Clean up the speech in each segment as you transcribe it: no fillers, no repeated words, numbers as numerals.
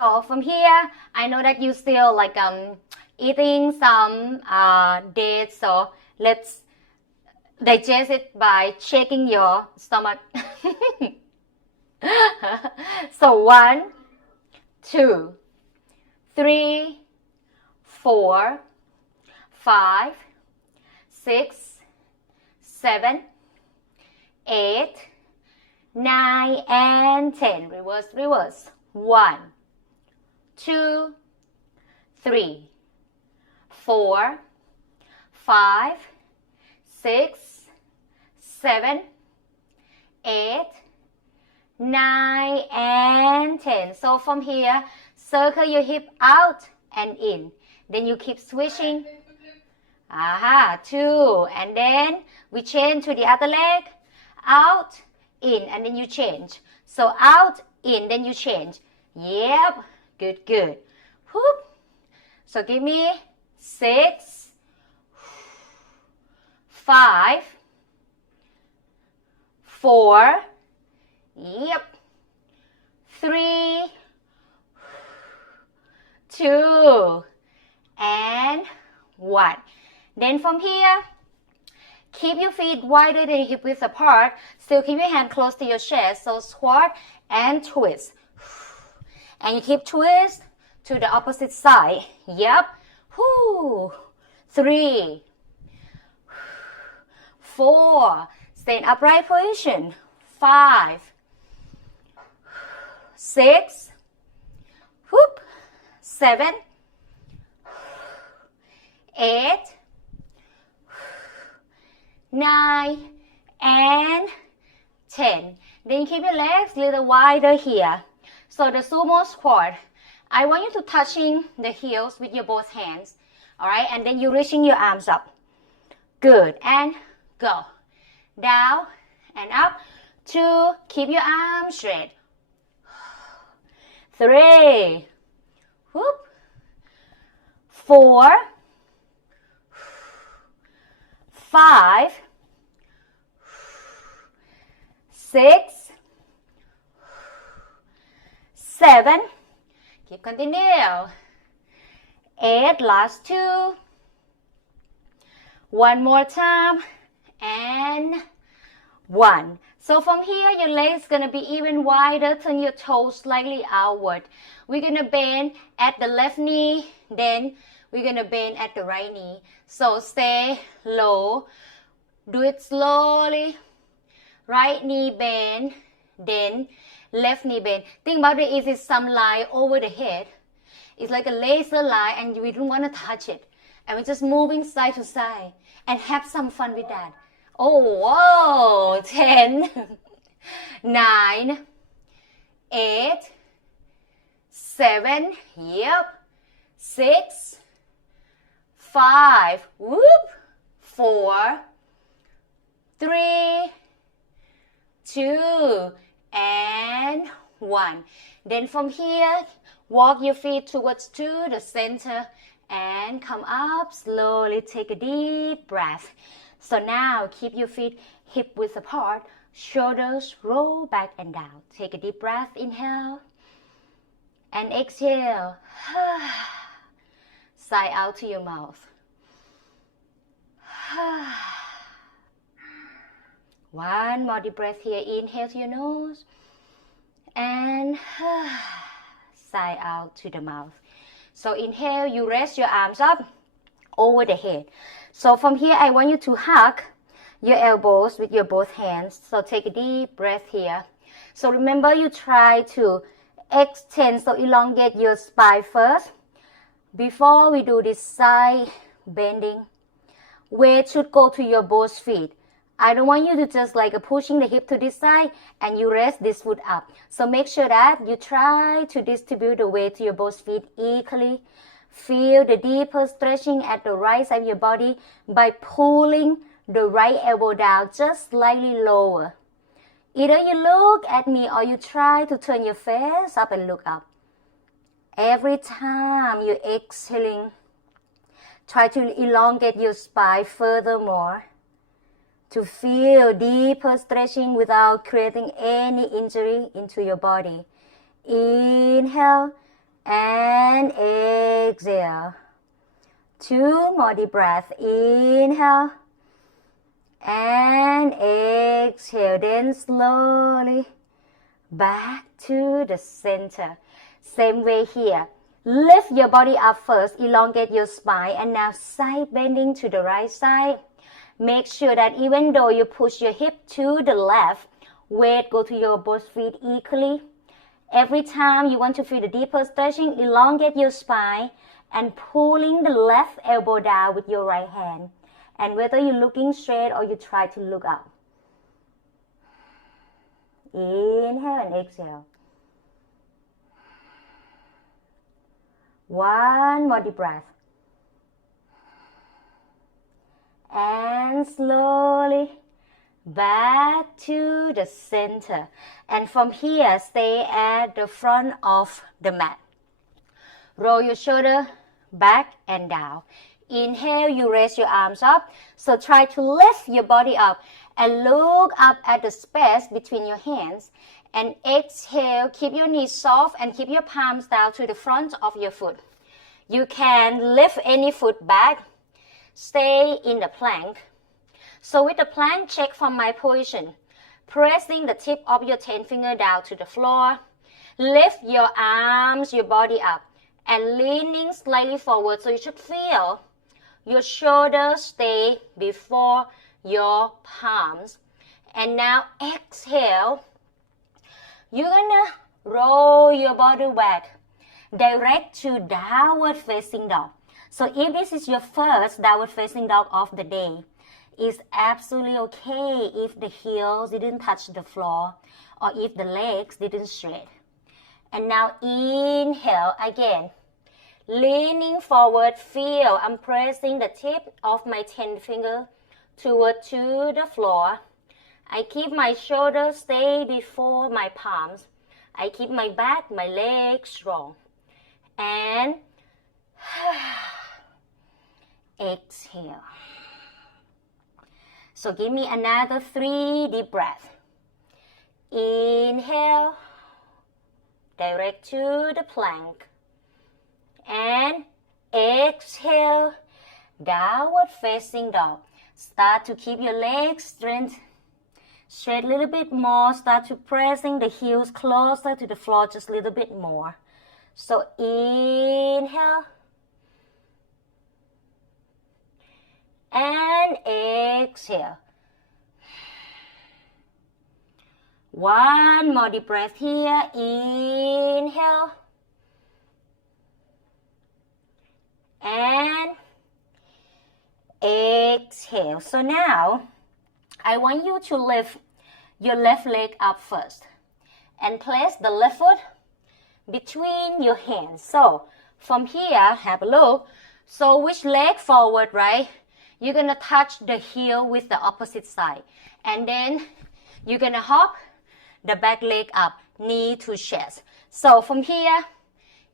So from here, I know that you still like eating some dates, so let's digest it by checking your stomach. So 1, 2, 3, 4, 5, 6, 7, 8, 9, and 10. Reverse, reverse. 1, 2, 3, 4, 5, 6, 7, 8, 9, and 10. So from here, circle your hip out and in. Then you keep switching. 2. And then we change to the other leg. Out, in, and then you change. So out, in, then you change. Yep. Good, good. Whoop. So give me 6, 5, 4, yep, 3, 2, and 1. Then from here, keep your feet wider than your hip width apart. Still keep your hand close to your chest. So squat and twist. And you keep twist to the opposite side. Yep. 3, 4. Stay in upright position. 5, 6, 7, 8, 9, and 10. Then keep your legs a little wider here. So the sumo squat, I want you to touching the heels with your both hands. Alright, and then you're reaching your arms up. Good, and go. Down and up. 2, keep your arms straight. 3, 4, 5, 6, 7, keep continue. 8, last 2. One more time, and 1. So from here, your legs gonna be even wider. Turn your toes slightly outward. We're gonna bend at the left knee, then we're gonna bend at the right knee. So stay low. Do it slowly. Right knee bend, then left knee bend. Think about it, is it some line over the head? It's like a laser line and we don't want to touch it. And we're just moving side to side and have some fun with that. Oh, whoa, 10, 9, 8, 7, yep, 6, 5, whoop, 4, 3, 2, and 1. Then from here, walk your feet towards to the center and come up slowly. Take a deep breath. So now keep your feet hip width apart, shoulders roll back and down. Take a deep breath, inhale and exhale. Sigh out to your mouth. One more deep breath here. Inhale to your nose and sigh out to the mouth. So inhale, you rest your arms up over the head. So from here, I want you to hug your elbows with your both hands. So take a deep breath here. So remember, you try to extend, so elongate your spine first. Before we do this side bending, weight should go to your both feet. I don't want you to just like pushing the hip to this side and you rest this foot up. So make sure that you try to distribute the weight to your both feet equally. Feel the deeper stretching at the right side of your body by pulling the right elbow down just slightly lower. Either you look at me or you try to turn your face up and look up. Every time you're exhaling, try to elongate your spine furthermore to feel deeper stretching without creating any injury into your body. Inhale and exhale. 2 more deep breaths. Inhale and exhale. Then slowly back to the center. Same way here. Lift your body up first. Elongate your spine. And now side bending to the right side. Make sure that even though you push your hip to the left, weight go to your both feet equally. Every time you want to feel the deeper stretching, elongate your spine and pulling the left elbow down with your right hand. And whether you're looking straight or you try to look up. Inhale and exhale. 1 more deep breath. And slowly back to the center. And from here, stay at the front of the mat. Roll your shoulder back and down. Inhale, you raise your arms up. So try to lift your body up and look up at the space between your hands. And exhale, keep your knees soft and keep your palms down to the front of your foot. You can lift any foot back. Stay in the plank. So with the plank, check from my position. Pressing the tip of your 10 finger down to the floor. Lift your arms, your body up. And leaning slightly forward. So you should feel your shoulders stay before your palms. And now exhale. You're gonna roll your body back. Direct to downward facing dog. So if this is your first downward facing dog of the day, it's absolutely okay if the heels didn't touch the floor or if the legs didn't stretch. And now inhale again. Leaning forward, feel I'm pressing the tip of my 10 finger toward to the floor. I keep my shoulders stay before my palms. I keep my back, my legs strong. And exhale. So give me another 3 deep breaths. Inhale. Direct to the plank. And exhale, downward facing dog. Start to keep your legs straight a little bit more. Start to pressing the heels closer to the floor just a little bit more. So inhale. And exhale. 1 more deep breath here. Inhale. And exhale. So now, I want you to lift your left leg up first. And place the left foot between your hands. So, from here, have a look. So, which leg forward, right? You're going to touch the heel with the opposite side. And then, you're going to hop the back leg up, knee to chest. So, from here,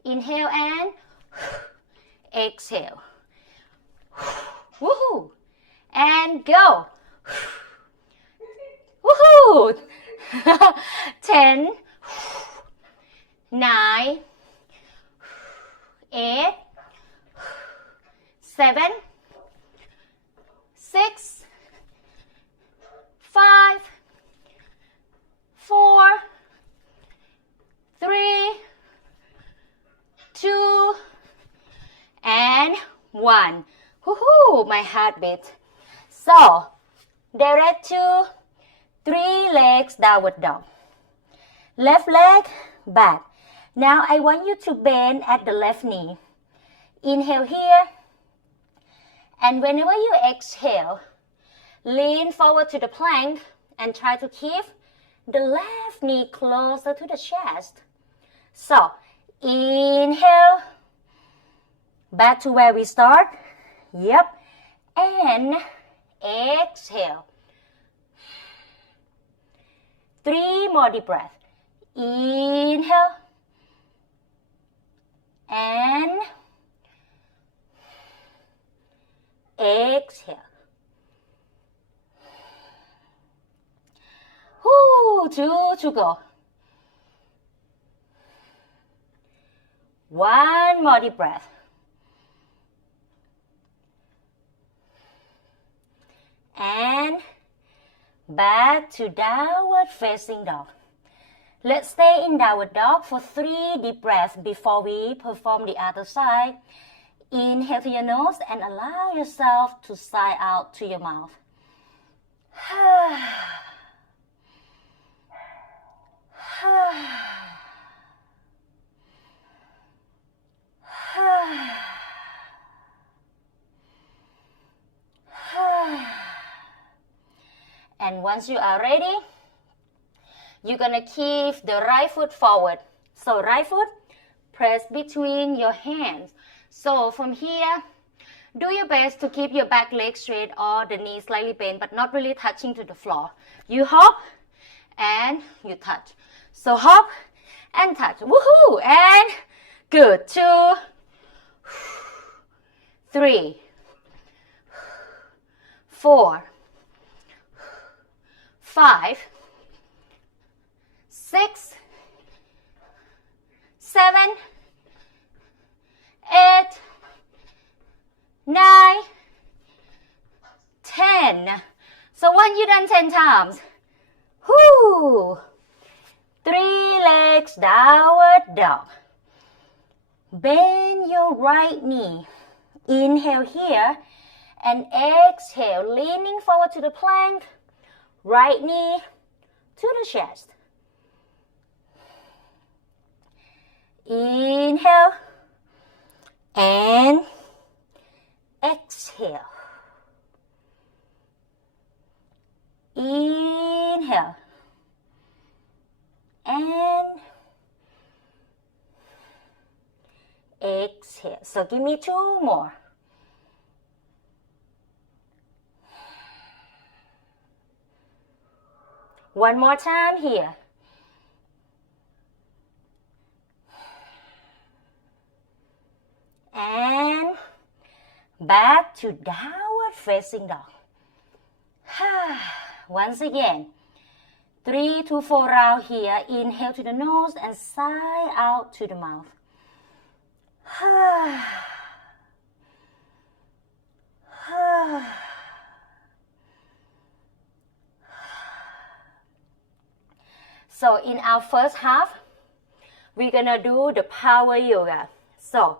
inhale and exhale. Woohoo! And go. Woohoo! 10, 9, 8, 7, 6, 5, 4, 3, 2, and 1. Woohoo! My heartbeat. So, direct to 3 legs downward dog. Left leg back. Now I want you to bend at the left knee. Inhale here. And whenever you exhale, lean forward to the plank and try to keep the left knee closer to the chest. So, inhale. Back to where we start. Yep. And exhale. 3 more deep breaths. Inhale. And exhale. 2 to go. One more deep breath. And back to downward facing dog. Let's stay in downward dog for 3 deep breaths before we perform the other side. Inhale to your nose and allow yourself to sigh out to your mouth. And once you are ready, you're gonna keep the right foot forward. So right foot, press between your hands. So from here, do your best to keep your back leg straight or the knee slightly bent, but not really touching to the floor. You hop and you touch. So hop and touch. Woohoo! And good. 2, 3, 4, 5, 6, 7, 8, 9, 10. So when you done 10 times, 3 legs downward dog. Bend your right knee. Inhale here and exhale, leaning forward to the plank. Right knee to the chest. Inhale and exhale. Inhale and exhale. So give me 2 more. One more time here. And back to downward facing dog. Once again, 3 to 4 rounds here. Inhale to the nose and sigh out to the mouth. So in our first half, we're gonna do the power yoga. So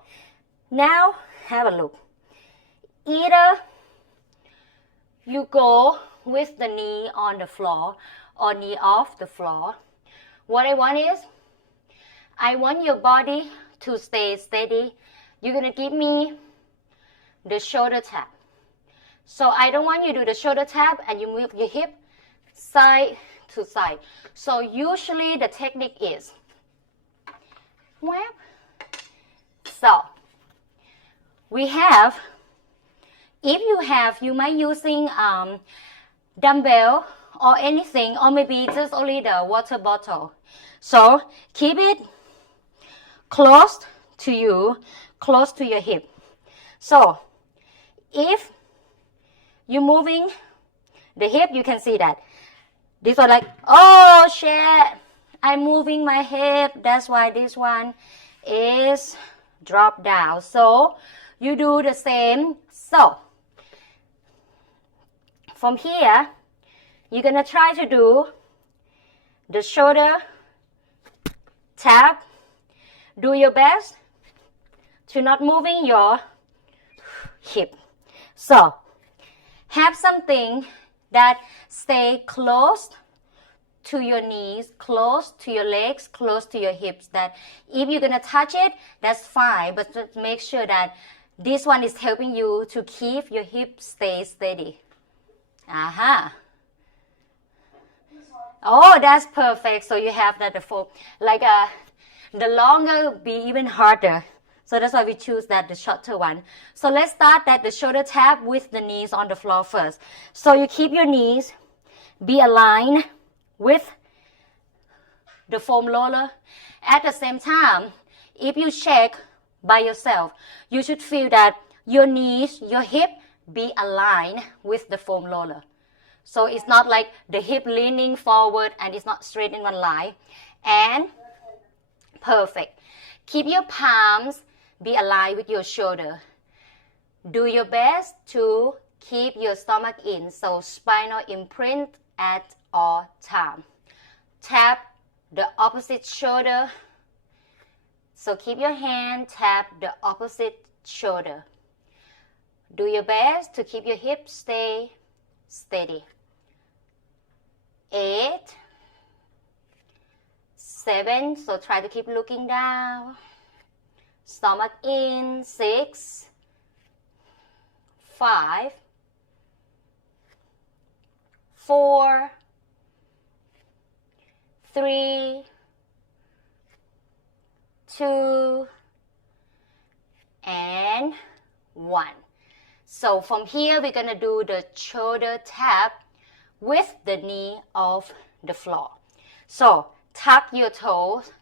now have a look. Either you go with the knee on the floor or knee off the floor. What I want is, I want your body to stay steady. You're gonna give me the shoulder tap. So I don't want you to do the shoulder tap and you move your hip side to side. So usually the technique is whap. So we have, if you have, you might using dumbbell or anything, or maybe just only the water bottle. So keep it close to you, close to your hip. So if you're moving the hip, you can see that. This one like, oh shit, I'm moving my hip. That's why this one is drop down. So you do the same. So from here, you're gonna try to do the shoulder tap. Do your best to not moving your hip. So have something that stay close to your knees, close to your legs, close to your hips. That if you're gonna touch it, that's fine, but just make sure that this one is helping you to keep your hip stay steady. Aha. Oh, that's perfect. So you have that the full, like the longer be even harder. So that's why we choose that the shorter one. So let's start that the shoulder tap with the knees on the floor first. So you keep your knees be aligned with the foam roller. At the same time, if you check by yourself, you should feel that your knees, your hip be aligned with the foam roller. So it's not like the hip leaning forward and it's not straight in one line. And perfect. Keep your palms be aligned with your shoulder. Do your best to keep your stomach in, so spinal imprint at all time. Tap the opposite shoulder. So keep your hand, tap the opposite shoulder. Do your best to keep your hips stay steady. 8, 7, so try to keep looking down. Stomach in. 6, 5, 4, 3, 2, and 1. So from here, we're going to do the shoulder tap with the knee off the floor. So tuck your toes.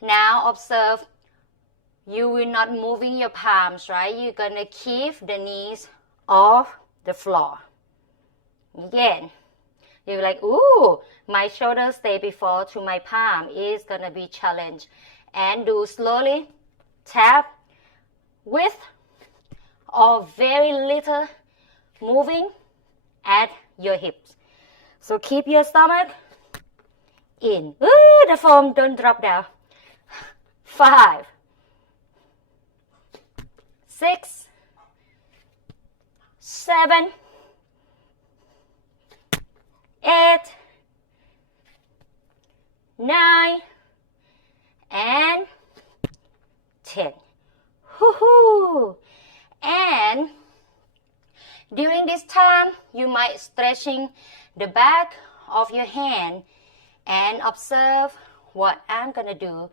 Now observe, you will not moving your palms, right? You're going to keep the knees off the floor. Again, you're like, ooh, my shoulders stay before to my palm is going to be challenged. And do slowly tap with or very little moving at your hips. So keep your stomach in. Ooh, the foam, don't drop down. 5, 6, 7, 8, 9, and 10. Woohoo! And during this time, you might stretching the back of your hand and observe what I'm gonna do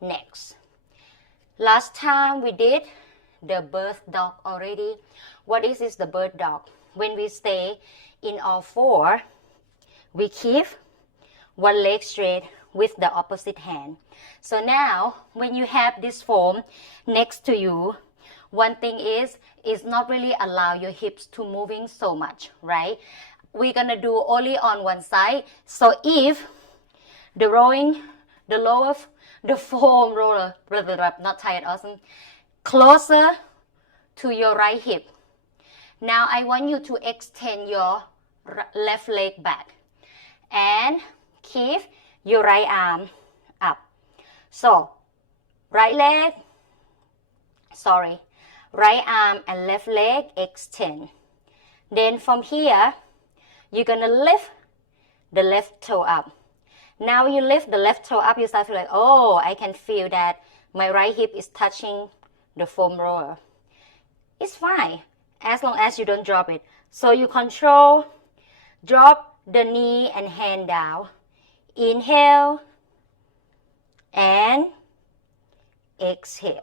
next. Last time we did the bird dog already. What is the bird dog? When we stay in all four, we keep one leg straight with the opposite hand. So now, when you have this foam next to you, one thing is not really allow your hips to moving so much, right? We're gonna do only on one side. So if the foam roller, not tired, awesome, closer to your right hip. Now I want you to extend your left leg back and keep your right arm up. So right arm and left leg extend. Then from here, you're gonna lift the left toe up. Now you lift the left toe up, you start to feel like, oh, I can feel that my right hip is touching the foam roller. It's fine, as long as you don't drop it. So you control, drop the knee and hand down. Inhale and exhale.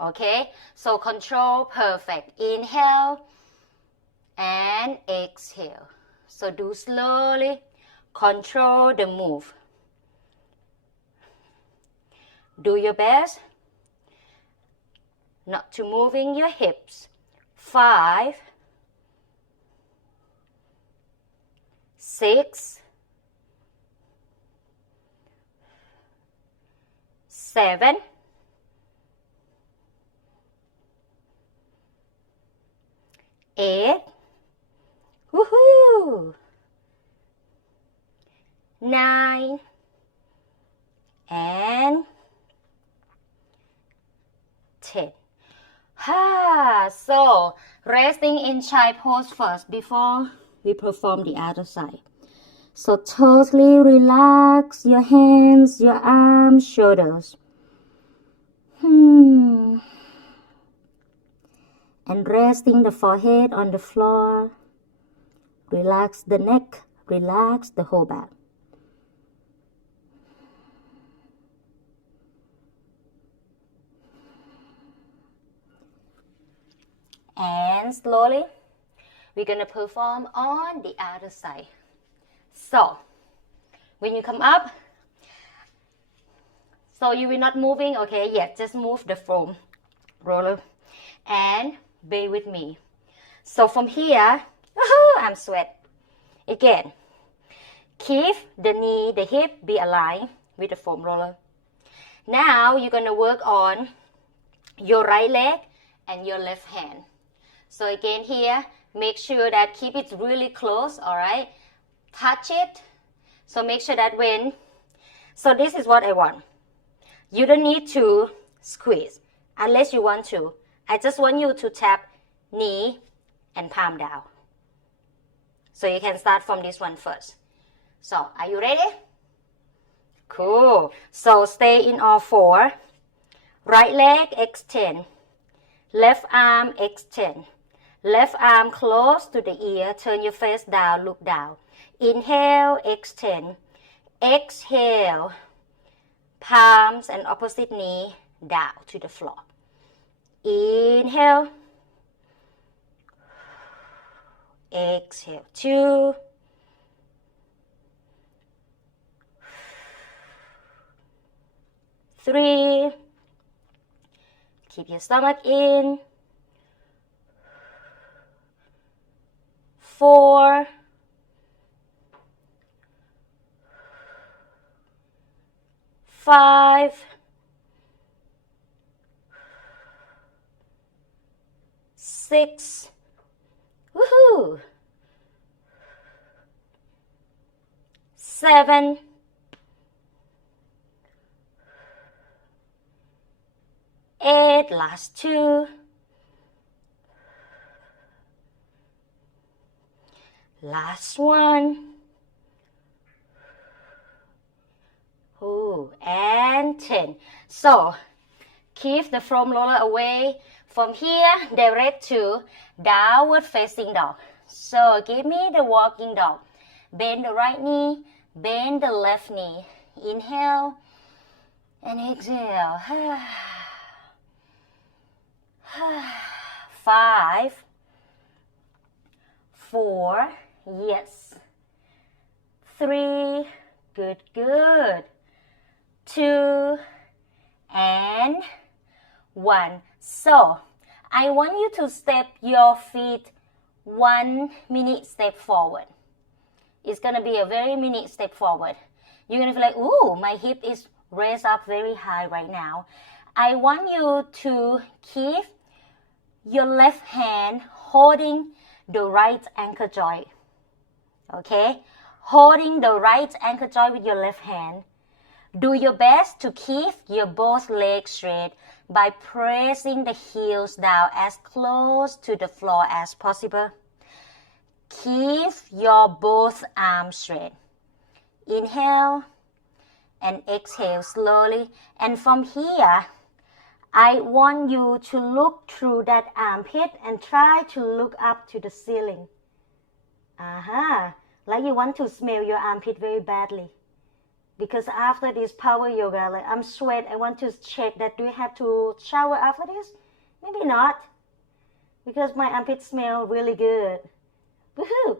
Okay, so control, perfect. Inhale and exhale. So do slowly, control the move. Do your best not to moving your hips. 5, 6, 7, 8, woohoo, 9, and 10. So resting in child pose first before we perform the other side. So totally relax your hands, your arms, shoulders. And resting the forehead on the floor. Relax the neck, relax the whole back. And slowly, we're going to perform on the other side. So, when you come up, so you will not moving, okay, yes, just move the foam roller and be with me. So from here, I'm sweat. Again, keep the knee, the hip be aligned with the foam roller. Now you're going to work on your right leg and your left hand. So again here, make sure that keep it really close, all right? Touch it. So make sure that so this is what I want. You don't need to squeeze unless you want to. I just want you to tap knee and palm down. So you can start from this one first. So are you ready? Cool. So stay in all four. Right leg extend. Left arm extend. Left arm close to the ear. Turn your face down, look down. Inhale, extend. Exhale. Palms and opposite knee down to the floor. Inhale. Exhale. 2. 3. Keep your stomach in. 4. 5. 6. Woohoo! 7. 8. Last 2. Last 1. Ooh, and 10. So, keep the foam roller away. From here, direct to downward facing dog. So, give me the walking dog. Bend the right knee, bend the left knee. Inhale and exhale. 5, 4, yes. 3, good. 2, and 1. So, I want you to step your feet 1 minute step forward. It's going to be a very minute step forward. You're going to feel like, ooh, my hip is raised up very high right now. I want you to keep your left hand holding the right ankle joint. Okay? Holding the right ankle joint with your left hand. Do your best to keep your both legs straight by pressing the heels down as close to the floor as possible. Keep your both arms straight. Inhale and exhale slowly. And from here, I want you to look through that armpit and try to look up to the ceiling. Like you want to smell your armpit very badly. Because after this power yoga, like I'm sweat, I want to check that do you have to shower after this? Maybe not. Because my armpit smell really good. Woohoo!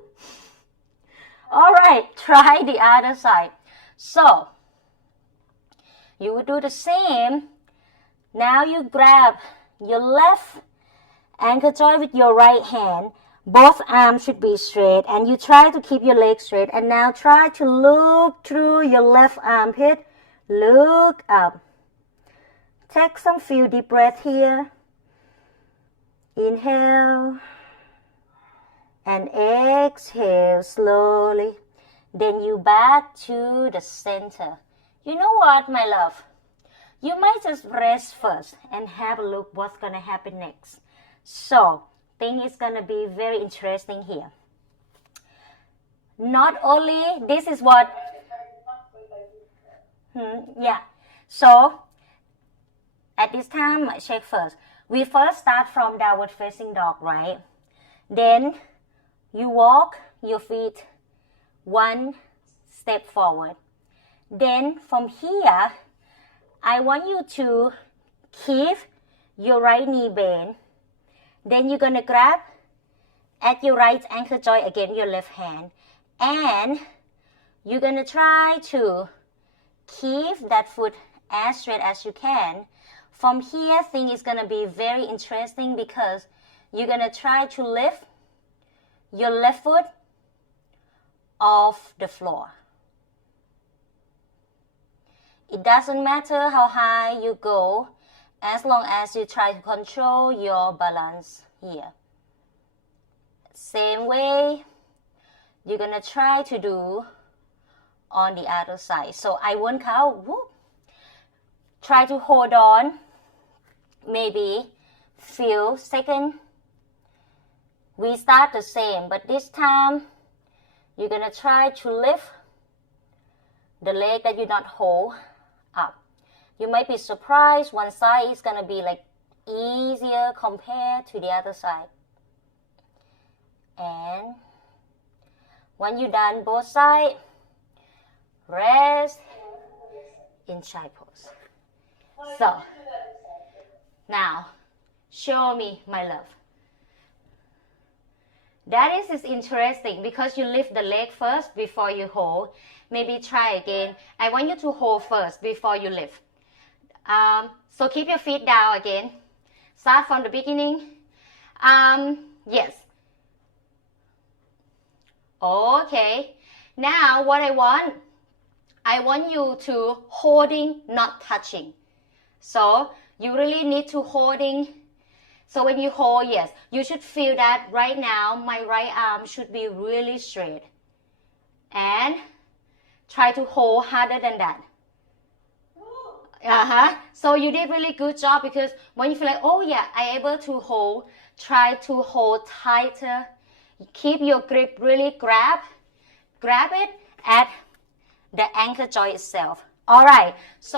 Alright, try the other side. So, you will do the same. Now you grab your left ankle joint with your right hand. Both arms should be straight and you try to keep your legs straight. And now try to look through your left armpit. Look up. Take some few deep breaths here. Inhale and exhale slowly. Then you back to the center. You know what, my love? You might just rest first and have a look what's going to happen next. So, I think it's going to be very interesting here. Not only, this is what, yeah. So, at this time, check first. We first start from downward facing dog, right? Then, you walk your feet 1 step forward. Then, from here, I want you to keep your right knee bent. Then you're going to grab at your right ankle joint again, your left hand. And you're going to try to keep that foot as straight as you can. From here, thing is going to be very interesting because you're going to try to lift your left foot off the floor. It doesn't matter how high you go, as long as you try to control your balance here. Same way, you're gonna try to do on the other side. So I won't count. Whoop. Try to hold on, maybe few seconds. We start the same, but this time you're gonna try to lift the leg that you not hold up. You might be surprised one side is gonna be like easier compared to the other side. And when you're done both sides, rest in child pose. So now show me, my love. That is interesting because you lift the leg first before you hold. Maybe try again. I want you to hold first before you lift. So keep your feet down again. Start from the beginning. Yes. Okay. Now what I want you to holding, not touching. So you really need to holding. So when you hold, yes, you should feel that right now my right arm should be really straight. And try to hold harder than that. So you did really good job because when you feel like, oh yeah, I'm able to hold, try to hold tighter. Keep your grip, really grab it at the ankle joint itself. All right. So